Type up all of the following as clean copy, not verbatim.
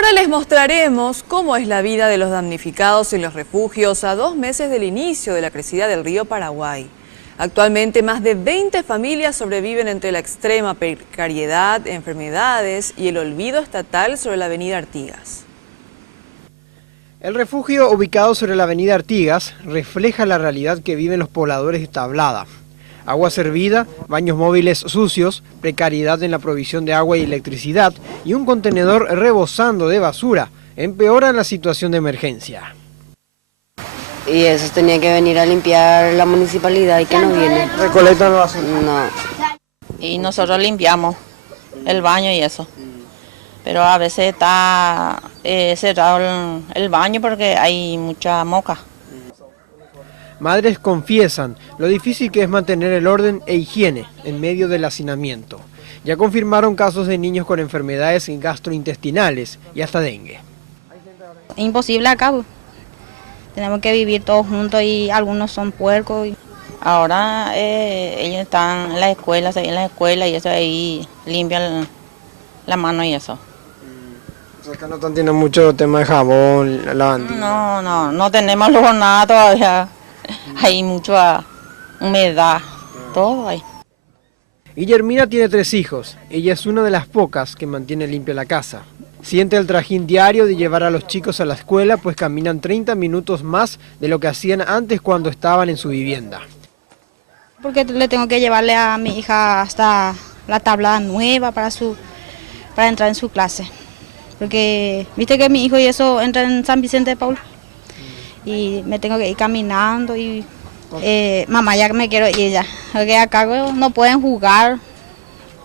Ahora les mostraremos cómo es la vida de los damnificados en los refugios a 2 meses del inicio de la crecida del río Paraguay. Actualmente más de 20 familias sobreviven entre la extrema precariedad, enfermedades y el olvido estatal sobre la avenida Artigas. El refugio ubicado sobre la avenida Artigas refleja la realidad que viven los pobladores de Tablada. Agua servida, baños móviles sucios, precariedad en la provisión de agua y electricidad y un contenedor rebosando de basura empeoran la situación de emergencia. Y eso tenía que venir a limpiar la municipalidad y que no viene. ¿Recolectan la basura? No. Y nosotros limpiamos el baño y eso. Pero a veces está cerrado el baño porque hay mucha moca. Madres confiesan lo difícil que es mantener el orden e higiene en medio del hacinamiento. Ya confirmaron casos de niños con enfermedades gastrointestinales y hasta dengue. Imposible acá. Tenemos que vivir todos juntos y algunos son puercos. Ahora ellos están en la escuela y eso ahí limpian la mano y eso. O sea, acá no están teniendo mucho tema de jabón, lavandina. No tenemos luego nada todavía. Hay mucha humedad, todo hay. Guillermina tiene 3 hijos. Ella es una de las pocas que mantiene limpia la casa. Siente el trajín diario de llevar a los chicos a la escuela, pues caminan 30 minutos más de lo que hacían antes cuando estaban en su vivienda. Porque le tengo que llevarle a mi hija hasta la Tablada nueva para entrar en su clase. Porque viste que mi hijo y eso entra en San Vicente de Paul. Y me tengo que ir caminando y mamá ya me quiero ir ya. Porque acá no pueden jugar.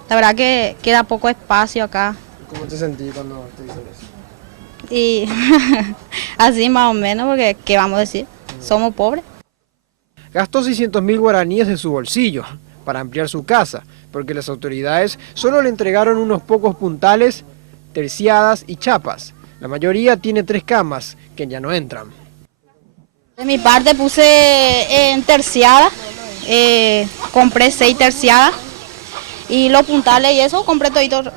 La verdad que queda poco espacio acá. ¿Cómo te sentís cuando te dicen eso? Y así más o menos, porque ¿qué vamos a decir? Somos pobres. Gastó 600.000 guaraníes de su bolsillo para ampliar su casa, porque las autoridades solo le entregaron unos pocos puntales, terciadas y chapas. La mayoría tiene 3 camas que ya no entran. De mi parte puse en terciada, compré 6 terciadas y los puntales y eso compré toditos,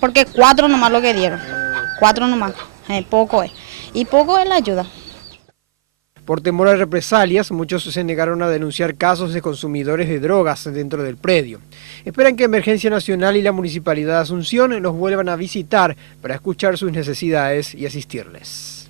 porque 4 nomás lo que dieron, 4 nomás, poco es, y poco es la ayuda. Por temor a represalias, muchos se negaron a denunciar casos de consumidores de drogas dentro del predio. Esperan que Emergencia Nacional y la Municipalidad de Asunción los vuelvan a visitar para escuchar sus necesidades y asistirles.